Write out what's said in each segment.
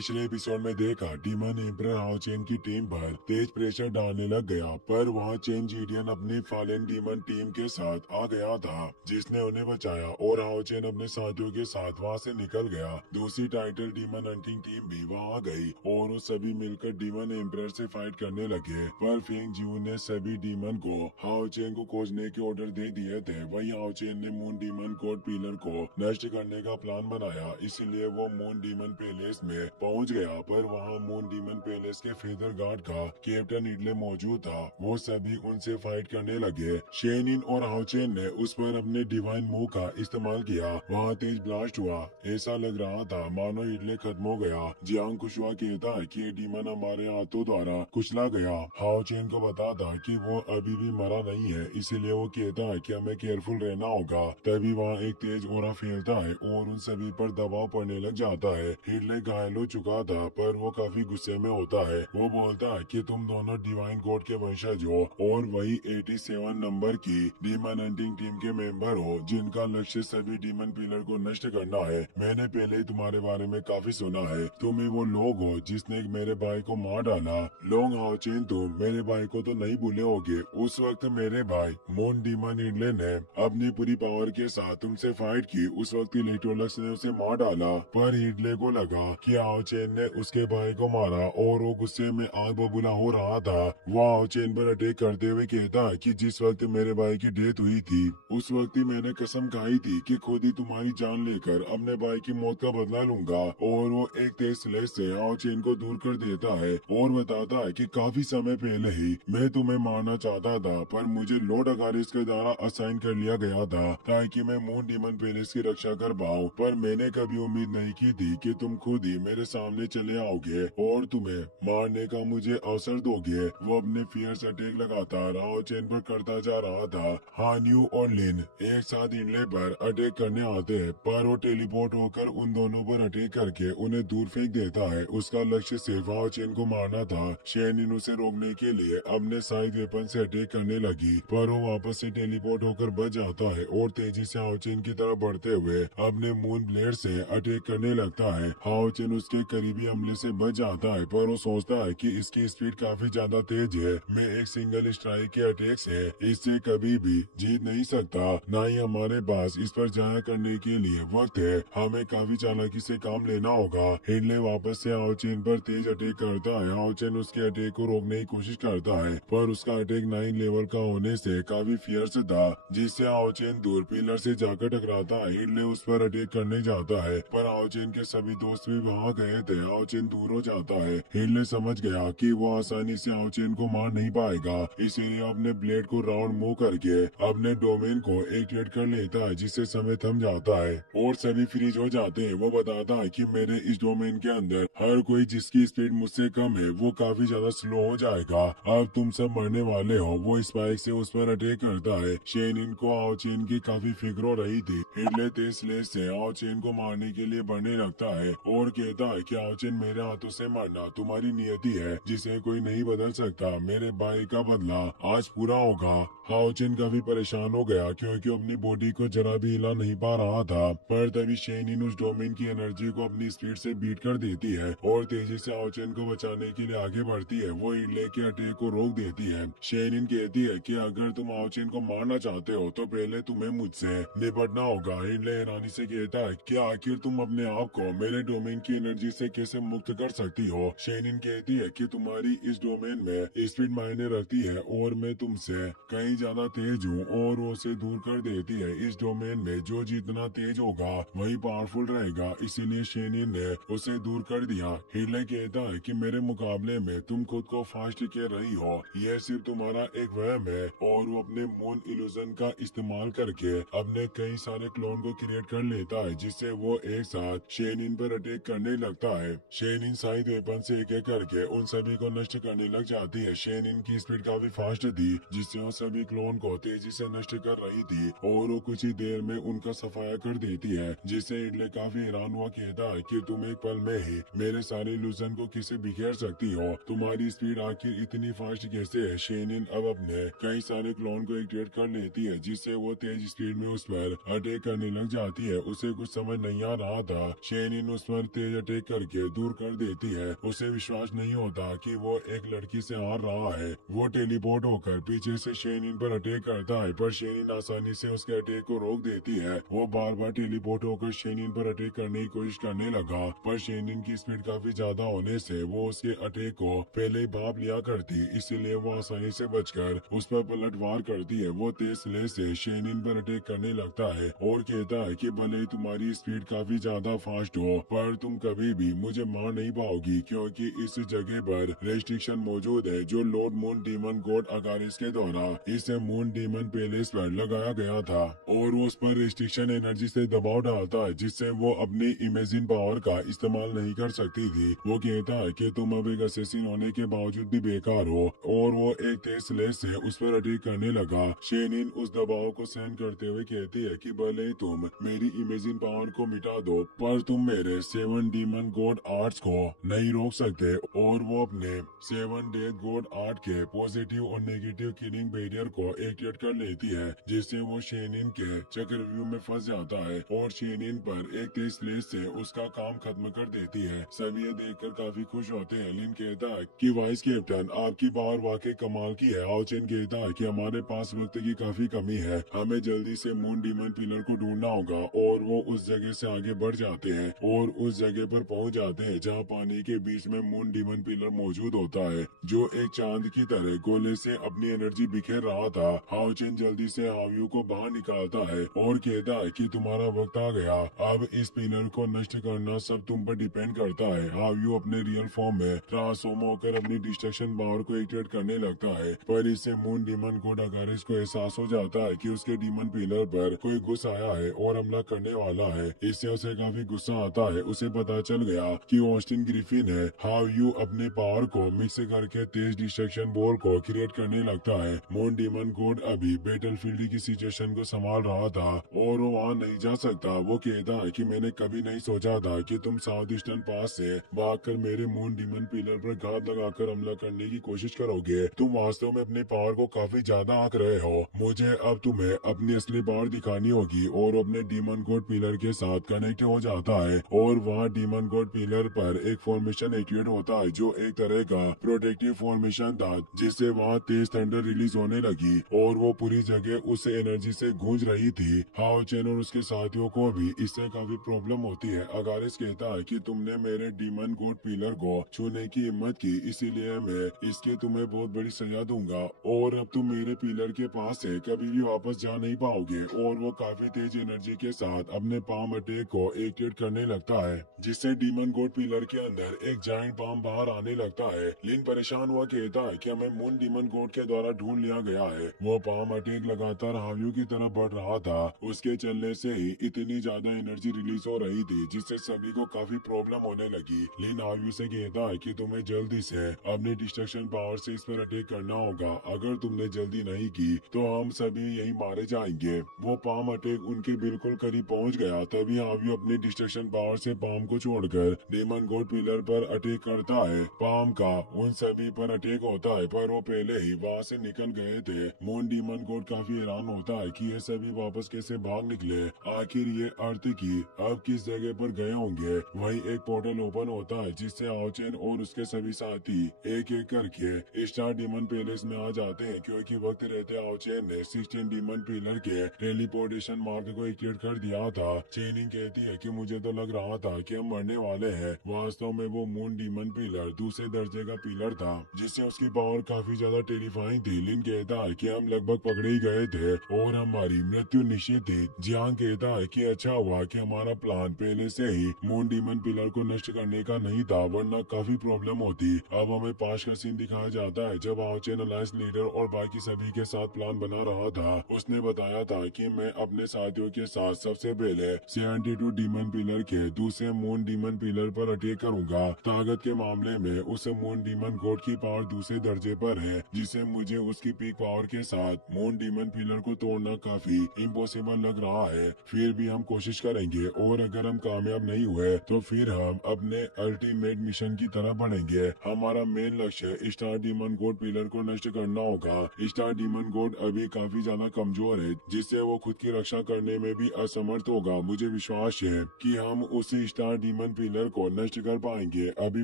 पिछले एपिसोड में देखा डीमन एम्परर हाओ चेन की टीम पर तेज प्रेशर डालने लग गया, पर वहाँ चेन जीडियन अपनी फालेन डीमन टीम के साथ आ गया था, जिसने उन्हें बचाया और हाओ चेन अपने साथियों के साथ वहाँ से निकल गया। दूसरी टाइटल डीमन हंटिंग टीम भी वहाँ आ गई और वो सभी मिलकर डीमन एम्परर से फाइट करने लगे, पर फेंग जियू ने सभी डीमन को हाओ चेन को खोजने के ऑर्डर दे दिए थे। वही हाओ चेन ने मून डीमन कोड पिलर को नष्ट करने का प्लान बनाया, इसीलिए वो मून डीमन पैलेस में पहुंच गया, पर वहां मून डीमन पैलेस के फेदर गार्ड का कैप्टन इडले मौजूद था। वो सभी उनसे फाइट करने लगे। शेनिन और हाउचेन ने उस पर अपने डिवाइन मूव का इस्तेमाल किया। वहां तेज ब्लास्ट हुआ, ऐसा लग रहा था मानो इडले खत्म हो गया। जियांग कुशवा कहता है कि डीमन हमारे हाथों द्वारा कुचला गया। हाउचेन को बताता कि वो अभी भी मरा नहीं है, इसीलिए वो कहता है कि हमें केयरफुल रहना होगा। तभी वहाँ एक तेज ओरा फैलता है और उन सभी पर दबाव पड़ने लग जाता है। हिडले घायल हो चुका था, पर वो काफी गुस्से में होता है। वो बोलता है कि तुम दोनों डिवाइन गॉड के वंशज हो और वही 87 नंबर की डीमन हंटिंग टीम के मेंबर हो, जिनका लक्ष्य सभी डीमन पिलर को नष्ट करना है। मैंने पहले ही तुम्हारे बारे में काफी सुना है। तुम ही वो लोग हो जिसने मेरे भाई को मार डाला। लोंग हाओचेन, तुम मेरे भाई को तो नहीं भूले होगे। उस वक्त मेरे भाई मून डीमन इडले ने अपनी पूरी पावर के साथ तुमसे फाइट की। उस वक्त इलेक्ट्रोलक्स ने उसे मार डाला, पर इडले को लगा कि हाओचेन ने उसके भाई को मारा और वो गुस्से में आग बबूला हो रहा था। वो हाओचेन पर अटैक करते हुए कहता है कि जिस वक्त मेरे भाई की डेथ हुई थी, उस वक्त ही मैंने कसम खाई थी कि खुद ही तुम्हारी जान लेकर अपने भाई की मौत का बदला लूंगा। और वो एक तेज स्लेश से हाओचेन को दूर कर देता है और बताता है कि काफी समय पहले ही मैं तुम्हें मारना चाहता था, पर मुझे लॉर्ड अगारिस के द्वारा असाइन कर लिया गया था ताकि मैं मून डीमन पैलेस की रक्षा कर पाऊँ। पर मैंने कभी उम्मीद नहीं की थी कि तुम खुद ही मेरे सामने चले आओगे और तुम्हें मारने का मुझे अवसर दोगे। वो अपने फियर्स अटैक लगातार हाओचेन पर करता जा रहा था। हान्यू और लिन एक साथ इनले पर अटैक करने आते हैं, पर वो टेलीपोर्ट होकर उन दोनों पर अटैक करके उन्हें दूर फेंक देता है। उसका लक्ष्य सिर्फ हाओचेन को मारना था। शेनिन उसे रोकने के लिए अपने साइड वेपन से अटैक करने लगी, पर वो वापस से टेलीपोर्ट होकर बच जाता है और तेजी से हाओचेन की तरफ बढ़ते हुए अपने मून ब्लेड से अटैक करने लगता है। हाओचेन उसके करीबी हमले से बच जाता है, पर वो सोचता है कि इसकी स्पीड काफी ज्यादा तेज है। मैं एक सिंगल स्ट्राइक के अटैक से इससे कभी भी जीत नहीं सकता, ना ही हमारे पास इस पर जाया करने के लिए वक्त है। हमें काफी चालाकी से काम लेना होगा। हिडले वापस से हाओचेन पर तेज अटैक करता है। हाओचेन उसके अटैक को रोकने की कोशिश करता है, पर उसका अटैक 9 लेवल का होने से काफी फियर्स था, जिससे हाओचेन दूर पिलर से जाकर टकराता है। हिडले उस पर अटैक करने जाता है, पर हाओचेन के सभी दोस्त भी वहाँ गए थे। हाओचेन दूर हो जाता है। हिडले समझ गया कि वो आसानी से हाओचेन को मार नहीं पाएगा, इसीलिए अपने ब्लेड को राउंड मूव करके अपने डोमेन को एक्टिवेट कर लेता है, जिससे समय थम जाता है और सभी फ्रीज हो जाते हैं। वो बताता है कि मेरे इस डोमेन के अंदर हर कोई जिसकी स्पीड मुझसे कम है वो काफी ज्यादा स्लो हो जाएगा। अब तुम सब मरने वाले हो। वो स्पाइक से उस पर अटैक करता है। शेनिन को हाओचेन की काफी फिक्र हो रही थी। हिडले तेज स्लेश से हाओचेन को मारने के लिए बढ़ने लगता है और कहता है कि हाओचेन, मेरे हाथों से मरना तुम्हारी नियति है जिसे कोई नहीं बदल सकता। मेरे भाई का बदला आज पूरा होगा। हाओचेन काफी परेशान हो गया क्योंकि अपनी बॉडी को जरा भी हिला नहीं पा रहा था, पर तभी शेनिन उस डोमेन की एनर्जी को अपनी स्पीड से बीट कर देती है और तेजी से हाओचेन को बचाने के लिए आगे बढ़ती है। वो हिडले के अटैक को रोक देती है। शेनिन कहती है कि अगर तुम हाओचेन को मारना चाहते हो तो पहले तुम्हें मुझसे निपटना होगा। हिडले हैरानी से कहता है कि आखिर तुम अपने आप को मेरे डोमेन की एनर्जी से कैसे मुक्त कर सकती हो। शेनिन कहती है कि तुम्हारी इस डोमेन में स्पीड मायने रखती है और मैं तुमसे कहीं ज्यादा तेज हूँ, और वो उसे दूर कर देती है। इस डोमेन में जो जितना तेज होगा वही पावरफुल रहेगा, इसीलिए शेनिन ने उसे दूर कर दिया। हिडले कहता है कि मेरे मुकाबले में तुम खुद को फास्ट कह रही हो, यह सिर्फ तुम्हारा एक वहम है। और वो अपने मून इल्यूजन का इस्तेमाल करके अपने कई सारे क्लोन को क्रिएट कर लेता है, जिससे वो एक साथ शेनिन पर अटैक करने लगता है। शेनिन साइड वेपन से एक एक करके उन सभी को नष्ट करने लग जाती है। शेनिन की स्पीड काफी फास्ट थी, जिससे वो सभी क्लोन को तेजी से नष्ट कर रही थी और वो कुछ ही देर में उनका सफाया कर देती है, जिससे हिडले काफी हैरान हुआ कहता है कि तुम एक पल में ही मेरे सारे इल्यूजन को कैसे बिखेर सकती हो। तुम्हारी स्पीड आखिर इतनी फास्ट कैसे है। शेनिन अब अपने कई सारे क्लोन को एक्टिवेट कर लेती है, जिससे वो तेज स्पीड में उस पर अटैक करने लग जाती है। उसे कुछ समझ नहीं आ रहा था। शेनिन उस पर तेज अटैक करके दूर कर देती है। उसे विश्वास नहीं होता कि वो एक लड़की से हार रहा है। वो टेलीपोर्ट होकर पीछे से शेनिन पर अटैक करता है, पर शेनिन आसानी से उसके अटैक को रोक देती है। वो बार बार टेलीपोर्ट होकर शेनिन पर अटैक करने की कोशिश करने लगा, पर शेनिन की स्पीड काफी ज्यादा होने से वो उसके अटैक को पहले ही भाप लिया करती, इसीलिए वो आसानी से बचकर उस पर पलटवार करती है। वो तेज स्लेज से शेनिन पर अटैक करने लगता है और कहता है कि भले ही तुम्हारी स्पीड काफी ज्यादा फास्ट हो, पर तुम कभी भी मुझे मार नहीं पाओगी, क्योंकि इस जगह पर रेस्ट्रिक्शन मौजूद है जो लॉर्ड मून डीमन गॉड अगारिस के द्वारा इस मून डीमन पैलेस पर लगाया गया था, और वो उस पर रेस्ट्रिक्शन एनर्जी से दबाव डालता है जिससे वो अपनी इमेजिन पावर का इस्तेमाल नहीं कर सकती थी। वो कहता है कि तुम अब एक असेसिन होने के बावजूद भी बेकार हो, और वो एक तेज स्लेज से उस पर अटैक करने लगा। शेनिन उस दबाव को सहन करते हुए कहती है कि भले ही तुम मेरी इमेजिन पावर को मिटा दो, पर तुम मेरे 7 डीमन गॉड आर्ट्स को नहीं रोक सकते। और वो अपने 7 डेथ गॉड आर्ट के पॉजिटिव और नेगेटिव किलिंग बैरियर को एक्टिवेट कर लेती है, जिससे वो शेनिन के चक्रव्यूह में फंस जाता है और शेनिन पर एक तेज स्लेज से उसका काम खत्म कर देती है। सभी ये देखकर काफी खुश होते हैं। लिन कहता है कि वाइस कैप्टन, आपकी पावर वाकई कमाल की है। आओ चेन कहता है कि हमारे पास वक्त की काफी कमी है, हमें जल्दी से मून डीमन पिलर को ढूंढना होगा। और वो उस जगह से आगे बढ़ जाते हैं और उस जगह पर पहुंच जाते हैं जहां पानी के बीच में मून डीमन पिलर मौजूद होता है, जो एक चांद की तरह गोले से अपनी एनर्जी बिखेर रहा था। हाओ चेन जल्दी से हाव्यू को बाहर निकालता है और कहता है कि तुम्हारा वक्त आ गया, अब इस पिलर को नष्ट करना सब तुम पर डिपेंड करता है। हाव्यू अपने रियल फॉर्म में ट्रांसफॉर्म होकर अपनी डिस्ट्रक्शन पावर को एक्टिवेट करने लगता है, पर इससे मून डीमन गॉड अगारिस को एहसास हो जाता है कि उसके डीमन पिलर पर कोई घुस आया है और हमला करने वाला है। इससे उसे काफी गुस्सा आता है। उसे पता चल गया कि ऑस्टिन ग्रिफिन है। हाव्यू अपने पावर को मिक्स करके तेज डिस्ट्रक्शन बॉल को क्रिएट करने लगता है। मून डीमन गॉड अभी बैटलफील्ड की सिचुएशन को संभाल रहा था और वो वहाँ नहीं जा सकता। वो कहता है कि मैंने कभी नहीं सोचा था कि तुम साउथ ईस्टर्न पास से भागकर मेरे मून डीमन पिलर पर घात लगाकर हमला करने की कोशिश करोगे। तुम वास्तव में अपनी पावर को काफी ज्यादा आंक रहे हो। मुझे अब तुम्हें अपनी असली पावर दिखानी होगी। और अपने डीमन गॉड पिलर के साथ कनेक्ट हो जाता है और वहाँ डीमन गॉड पिलर पर एक फॉर्मेशन एक्टिवेट होता है जो एक तरह का प्रोटेक्टिव फॉर्मेशन था, जिससे वहाँ तेज थंडर रिलीज होने लगी और वो पूरी जगह उस एनर्जी से गूंज रही थी। हाओ चेन और उसके साथियों को भी इससे काफी प्रॉब्लम होती है। अगारिस कहता है कि तुमने मेरे डीमन गॉड पिलर को छूने की हिम्मत की, इसीलिए मैं इसकी तुम्हें बहुत बड़ी सजा दूंगा और अब तुम मेरे पिलर के पास से कभी भी वापस जा नहीं पाओगे। और वो काफी तेज एनर्जी के साथ अपने पाम अटैक को एक्टिवेट करने लगता है, जिससे डीमन गॉड पिलर के अंदर एक जायंट पाम बाहर आने लगता है। लिन परेशान हुआ कहता है कि हमें मून डीमन गॉड के द्वारा ढूंढ लिया गया है। वो पाम अटैक लगातार हाव्यू की तरफ बढ़ रहा था। उसके चलने से ही इतनी ज्यादा एनर्जी रिलीज हो रही थी, जिससे सभी को काफी प्रॉब्लम होने लगी। लिन हाव्यू से कहता है कि तुम्हें जल्दी से अपनी डिस्ट्रक्शन पावर से इस पर अटैक करना होगा। अगर तुमने जल्दी नहीं की तो हम सभी यही मारे जाएंगे। वो पाम अटैक उनके बिल्कुल करीब पहुंच गया। तभी हाव्यू अपनी डिस्ट्रक्शन पावर से पाम को छोड़कर डीमन गॉड पिलर पर अटैक करता है। पाम का उन सभी पर अटैक होता है, पर वो पहले ही वहाँ से निकल गए थे। मून डीमन गॉड काफी हैरान होता है कि ये सभी वापस कैसे भाग निकले। आखिर ये अर्थ की अब किस जगह पर गए होंगे। वहीं एक पोर्टल ओपन होता है, जिससे आओचेन और उसके सभी साथी एक एक करके स्टार डीमन पैलेस में आ जाते हैं, क्योंकि वक्त रहते आओचेन ने 16 डीमन पिलर के टेलीपोर्टेशन मार्ग को एक्टिवेट कर दिया था। चेनिंग कहती है कि मुझे तो लग रहा था कि हम मरने वाले हैं। वास्तव में वो मून डीमन पिलर दूसरे दर्जे का पिलर था, जिससे उसकी पावर काफी ज्यादा टेरिफाइंग थी। लिन कहता है कि हम लगभग पकड़े ही गए थे और हमारी मृत्यु निश्चित थी। जियांग कहता है कि अच्छा हुआ कि हमारा प्लान पहले से ही मून डीमन पिलर को नष्ट करने का नहीं था, वरना काफी प्रॉब्लम होती। अब हमें पास का सीन दिखाया जाता है जब आओचेन अलायंस लीडर और बाकी सभी के साथ प्लान बना रहा था। उसने बताया था कि मैं अपने साथियों के साथ सबसे पहले 72 डीमन पिलर के दूसरे मून डीमन पिलर पर अटैक करूंगा। ताकत के मामले में उस मून डीमन गॉड की पावर दूसरे दर्जे पर है, जिसे मुझे उसकी पीक पावर के साथ मून डीमन पिलर को तोड़ना काफी इम्पॉसिबल लग रहा है। फिर भी हम कोशिश करेंगे और अगर हम कामयाब नहीं हुए तो फिर हम अपने अल्टीमेट मिशन की तरफ बढ़ेंगे। हमारा मेन लक्ष्य स्टार डीमन गॉड पिलर को नष्ट करना होगा। स्टार डीमन गॉड अभी काफी ज्यादा कमजोर है, जिससे वो खुद की रक्षा करने में भी असमर्थ होगा। मुझे विश्वास है कि हम उसे स्टार डीमन पिलर को नष्ट कर पाएंगे। अभी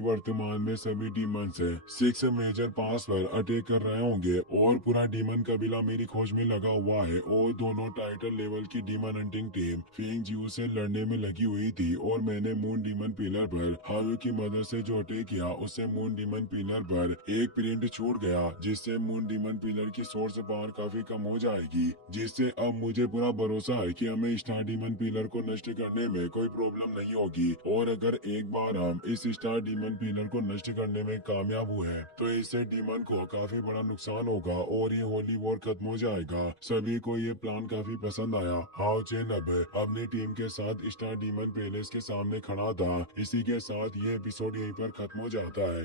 वर्तमान में सभी डीमन से 6 मेजर पास पर अटैक कर रहे होंगे और पूरा डीमन कबीला मेरी खोज में लगा हुआ है और दोनों टाइटल लेवल की डीमन हंटिंग टीम फेंग जियो से लड़ने में लगी हुई थी और मैंने मून डीमन पिलर पर हावी की मदद से जो अटैक किया उससे मून डीमन पिलर पर एक प्रिंट छूट गया, जिससे मून डीमन पिलर की सोर्स पावर काफी कम हो जाएगी, जिससे अब मुझे पूरा भरोसा है कि हमें स्टार डीमन पिलर को नष्ट करने में कोई प्रॉब्लम नहीं होगी। और अगर एक बार हम इस स्टार डीमन पिलर को नष्ट करने में कामयाब हुए तो इससे डीमन को काफी बड़ा नुकसान होगा और ये होली वॉर खत्म हो जाएगा। सभी को ये प्लान काफी पसंद आया। हाओ चेन अब अपनी टीम के साथ स्टार डीमन पैलेस के सामने खड़ा था। इसी के साथ ये एपिसोड यहीं पर खत्म हो जाता है।